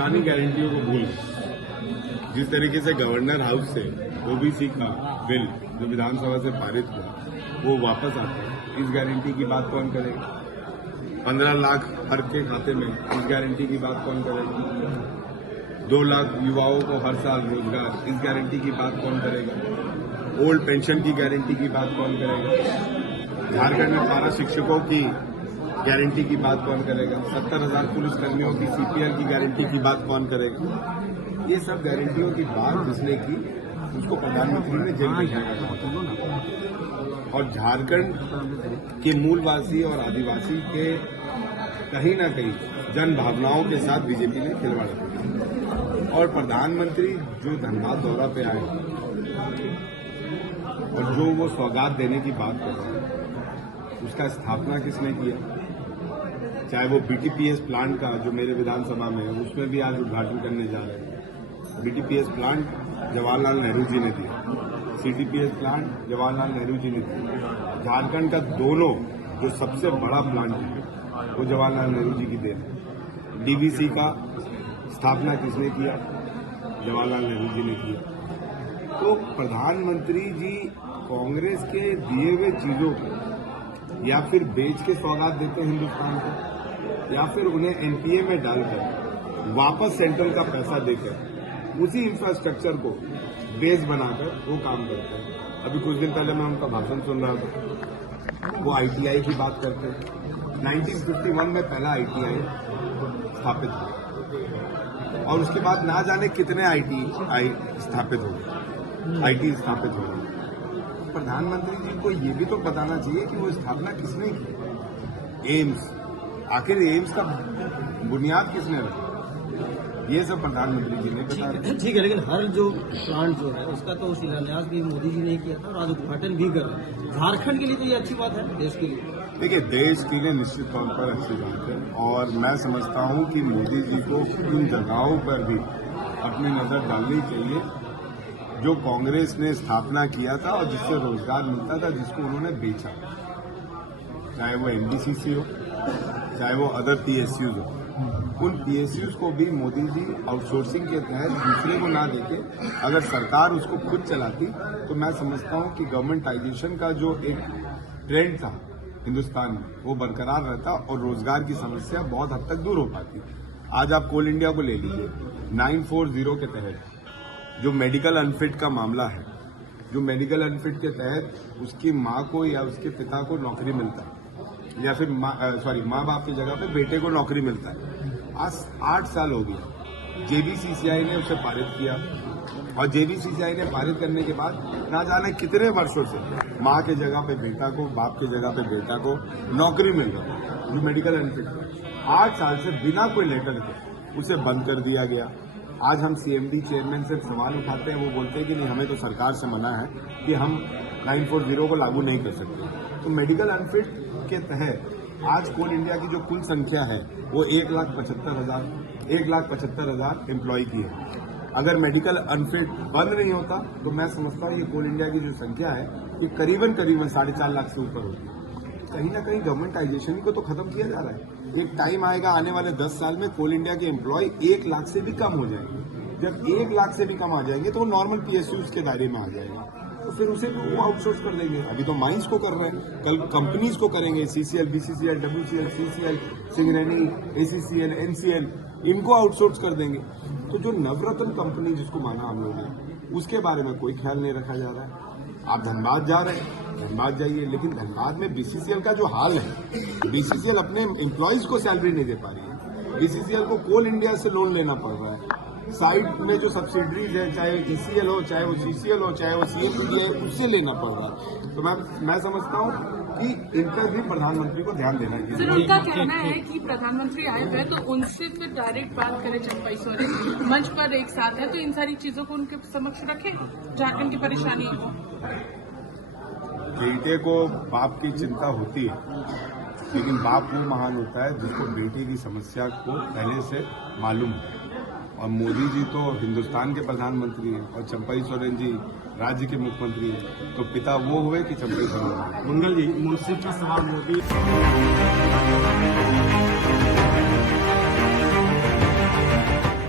पुरानी गारंटियों को भूल गए। जिस तरीके से गवर्नर हाउस से ओबीसी का बिल जो विधानसभा से पारित हुआ वो वापस आता है, इस गारंटी की बात कौन करेगा? 15 लाख हर के खाते में, इस गारंटी की बात कौन करेगा? 2 लाख युवाओं को हर साल रोजगार, इस गारंटी की बात कौन करेगा? ओल्ड पेंशन की गारंटी की बात कौन करेगा? झारखंड में 12 शिक्षकों की गारंटी की बात कौन करेगा? 70,000 पुलिसकर्मियों की सीपीएल की गारंटी की बात कौन करेगा? ये सब गारंटियों की बात जिसने की उसको प्रधानमंत्री ने जेल भेजा। और झारखंड के मूलवासी और आदिवासी के कहीं न कहीं जन भावनाओं के साथ बीजेपी ने खिलवाड़ किया। और प्रधानमंत्री जो धनबाद दौरा पे आए और जो वो सौगात देने की बात कर रहे हैं, उसका स्थापना किसने किया? चाहे वो बीटीपीएस प्लांट का जो मेरे विधानसभा में है, उसमें भी आज उद्घाटन करने जा रहे हैं। बीटीपीएस प्लांट जवाहरलाल नेहरू जी ने दिया, सीटीपीएस प्लांट जवाहरलाल नेहरू जी ने दिया। झारखंड का दोनों जो सबसे बड़ा प्लांट है वो जवाहरलाल नेहरू जी की देन है। डीवीसी का स्थापना किसने किया? जवाहरलाल नेहरू जी ने किया। तो प्रधानमंत्री जी कांग्रेस के दिए हुए चीजों को या फिर बेच के सौगात देते हैं हिंदुस्तान को, या फिर उन्हें एनपीए में डालकर वापस सेंट्रल का पैसा देकर उसी इंफ्रास्ट्रक्चर को बेस बनाकर वो काम करते हैं। अभी कुछ दिन पहले मैं उनका भाषण सुन रहा था, वो आईटीआई की बात करते हैं। 1951 में पहला आईटीआई स्थापित हुआ और उसके बाद ना जाने कितने आईटी स्थापित हो गए। प्रधानमंत्री जी को ये भी तो बताना चाहिए कि वो स्थापना किसने की। एम्स, आखिर एम्स का बुनियाद किसने रखा? ये सब प्रधानमंत्री जी ने बताया। ठीक है, लेकिन हर जो प्लांट जो है उसका तो शिलान्यास भी मोदी जी ने किया था और आज उद्घाटन भी कर रहे हैं। झारखंड के लिए तो ये अच्छी बात है, देश के लिए। देखिए, देश के लिए निश्चित तौर पर अच्छी बात है और मैं समझता हूं कि मोदी जी को इन जगहों पर भी अपनी नजर डालनी चाहिए जो कांग्रेस ने स्थापना किया था और जिससे रोजगार मिलता था, जिसको उन्होंने बेचा। चाहे वो एमडीसीसी हो, चाहे वो अदर पीएसयूज हो, उन पीएसयूज को भी मोदी जी आउटसोर्सिंग के तहत दूसरे को ना देके अगर सरकार उसको खुद चलाती तो मैं समझता हूं कि गवर्नमेंटाइजेशन का जो एक ट्रेंड था हिंदुस्तान में वो बरकरार रहता और रोजगार की समस्या बहुत हद तक दूर हो पाती। आज आप कोल इंडिया को ले लीजिए, 940 के तहत जो मेडिकल अनफिट का मामला है, जो मेडिकल अनफिट के तहत उसकी माँ को या उसके पिता को नौकरी मिलता है या फिर माँ बाप की जगह पे बेटे को नौकरी मिलता है। आज 8 साल हो गया, जेबीसीसीआई ने उसे पारित किया और जेबीसीसीआई ने पारित करने के बाद ना जाने कितने वर्षों से माँ के जगह पे बेटा को, बाप के जगह पे बेटा को नौकरी मिल रहा है जो मेडिकल अनफिट। 8 साल से बिना कोई लेटर के उसे बंद कर दिया गया। आज हम सीएमडी चेयरमैन से सवाल उठाते हैं, वो बोलते हैं कि नहीं, हमें तो सरकार से मना है कि हम 940 को लागू नहीं कर सकते। तो मेडिकल अनफिट के तहत आज कोल इंडिया की जो कुल संख्या है वो 1,75,000 एम्प्लॉय की है। अगर मेडिकल अनफिट बंद नहीं होता तो मैं समझता हूँ ये कोल इंडिया की जो संख्या है ये करीबन 4.5 लाख से ऊपर होगी। कहीं ना कहीं गवर्नमेंटाइजेशन को तो खत्म किया जा रहा है। एक टाइम आएगा आने वाले 10 साल में कोल इंडिया के एम्प्लॉय 1 लाख से भी कम हो जाएंगे। जब 1 लाख से भी कम आ जाएंगे तो वो नॉर्मल पीएसयूज के दायरे में आ जाएगा, तो फिर उसे भी वो आउटसोर्स कर देंगे। अभी तो माइंस को कर रहे हैं, कल कंपनीज को करेंगे, CCL, BCCL, WCL, CCL, Singareni, ACCL, NCL, इनको आउटसोर्स कर देंगे। तो जो नवरत्न कंपनी जिसको माना हम लोगों ने, उसके बारे में कोई ख्याल नहीं रखा जा रहा है। आप धनबाद जा रहे हैं, धनबाद जाइए, लेकिन धनबाद में बीसीसीएल का जो हाल है, बीसीसीएल अपने एम्प्लॉयज को सैलरी नहीं दे पा रही है। बीसीसीएल को कोल इंडिया से लोन लेना पड़ रहा है। साइड में जो सब्सिडरीज है, चाहे ईसीएल हो, चाहे वो सीसीएल हो, चाहे वो सीएपीडी है, उससे लेना पड़ रहा है। तो मैं समझता हूँ कि इन पर भी प्रधानमंत्री को ध्यान देना चाहिए। सर, उनका कहना है कि प्रधानमंत्री आए हुए तो उनसे फिर डायरेक्ट बात करें। चंपाई सोरेन मंच पर एक साथ है तो इन सारी चीजों को उनके समक्ष रखें, झारखंड की परेशानी को। बेटे को बाप की चिंता होती है, लेकिन बाप वो महान होता है जिसको बेटी की समस्या को पहले से मालूम है। और मोदी जी तो हिंदुस्तान के प्रधानमंत्री हैं और चंपाई सोरेन जी राज्य के मुख्यमंत्री हैं, तो पिता वो हुए कि चंपाई सोरेन। मंगल जी, मुंशी की सवाल मोदी